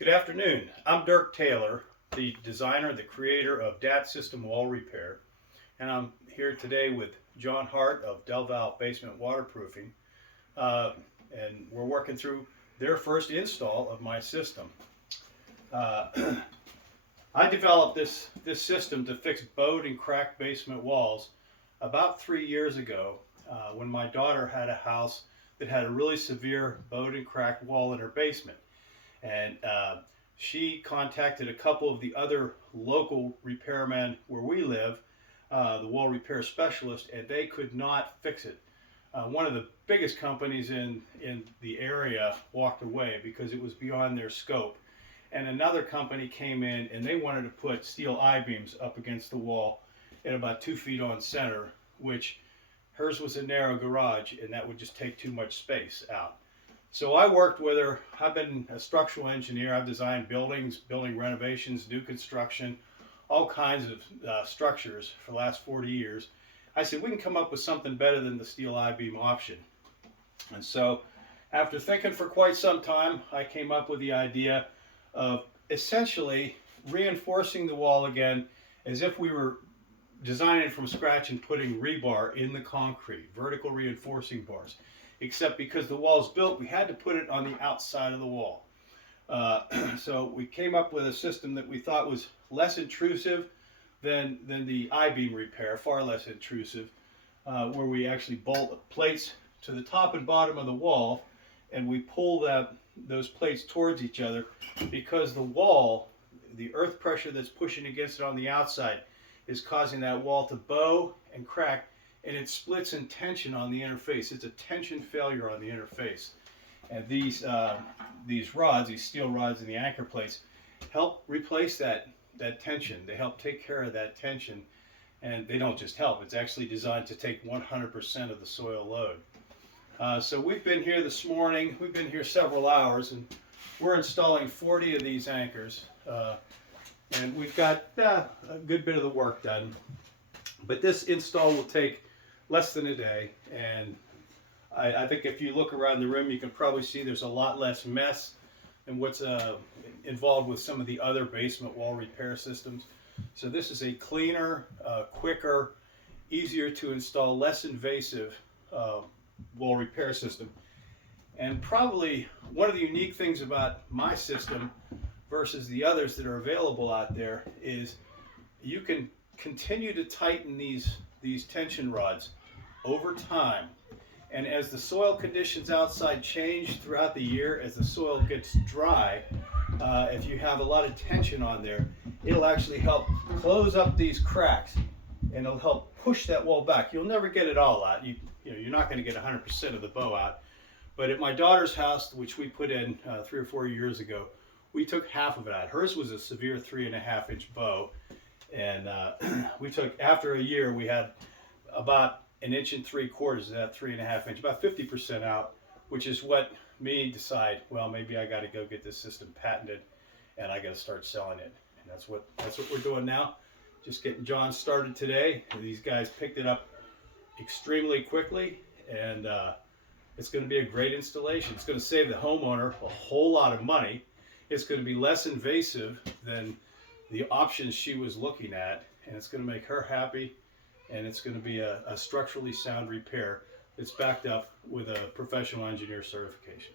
Good afternoon. I'm Dirk Taylor, the designer, the creator of DAT System Wall Repair, and I'm here today with John Hart of Del-Val Basement Waterproofing, and we're working through their first install of my system. I developed this system to fix bowed and cracked basement walls about 3 years ago when my daughter had a house that had a really severe bowed and cracked wall in her basement. And she contacted a couple of the other local repairmen where we live, the wall repair specialist, and they could not fix it. One of the biggest companies in the area walked away because it was beyond their scope. And another company came in and they wanted to put steel I-beams up against the wall at about 2 feet on center, which hers was a narrow garage and that would just take too much space out. So I worked with her. I've been a structural engineer. I've designed buildings, building renovations, new construction, all kinds of structures for the last 40 years. I said, we can come up with something better than the steel I-beam option. And so after thinking for quite some time, I came up with the idea of essentially reinforcing the wall again as if we were designing it from scratch and putting rebar in the concrete, vertical reinforcing bars. Except because the wall's built, we had to put it on the outside of the wall. So we came up with a system that we thought was less intrusive than the I-beam repair, far less intrusive, where we actually bolt plates to the top and bottom of the wall, and we pull those plates towards each other because the wall, the earth pressure that's pushing against it on the outside, is causing that wall to bow and crack, and it splits in tension on the interface. It's a tension failure on the interface. And these rods, these steel rods and the anchor plates, help replace that tension. They help take care of that tension. And they don't just help, it's actually designed to take 100% of the soil load. So we've been here this morning, we've been here several hours, and we're installing 40 of these anchors. And we've got a good bit of the work done. But this install will take less than a day, and I think if you look around the room, you can probably see there's a lot less mess than what's involved with some of the other basement wall repair systems. So this is a cleaner, quicker, easier to install, less invasive wall repair system. And probably one of the unique things about my system versus the others that are available out there is you can continue to tighten these tension rods over time, and as the soil conditions outside change throughout the year, as the soil gets dry, if you have a lot of tension on there, it'll actually help close up these cracks and it'll help push that wall back. You'll never get it all out. You're not going to get 100% of the bow out, but at my daughter's house, which we put in 3 or 4 years ago, we took half of it out. Hers was a severe 3.5-inch bow. And we took, after a year, we had about 1.75 inches of that 3.5 inch, about 50% out, which is what made me decide, well, maybe I got to go get this system patented, and I got to start selling it. And that's what we're doing now. Just getting John started today. These guys picked it up extremely quickly, and it's going to be a great installation. It's going to save the homeowner a whole lot of money. It's going to be less invasive than the options she was looking at, and it's going to make her happy, and it's going to be a structurally sound repair that's backed up with a professional engineer certification.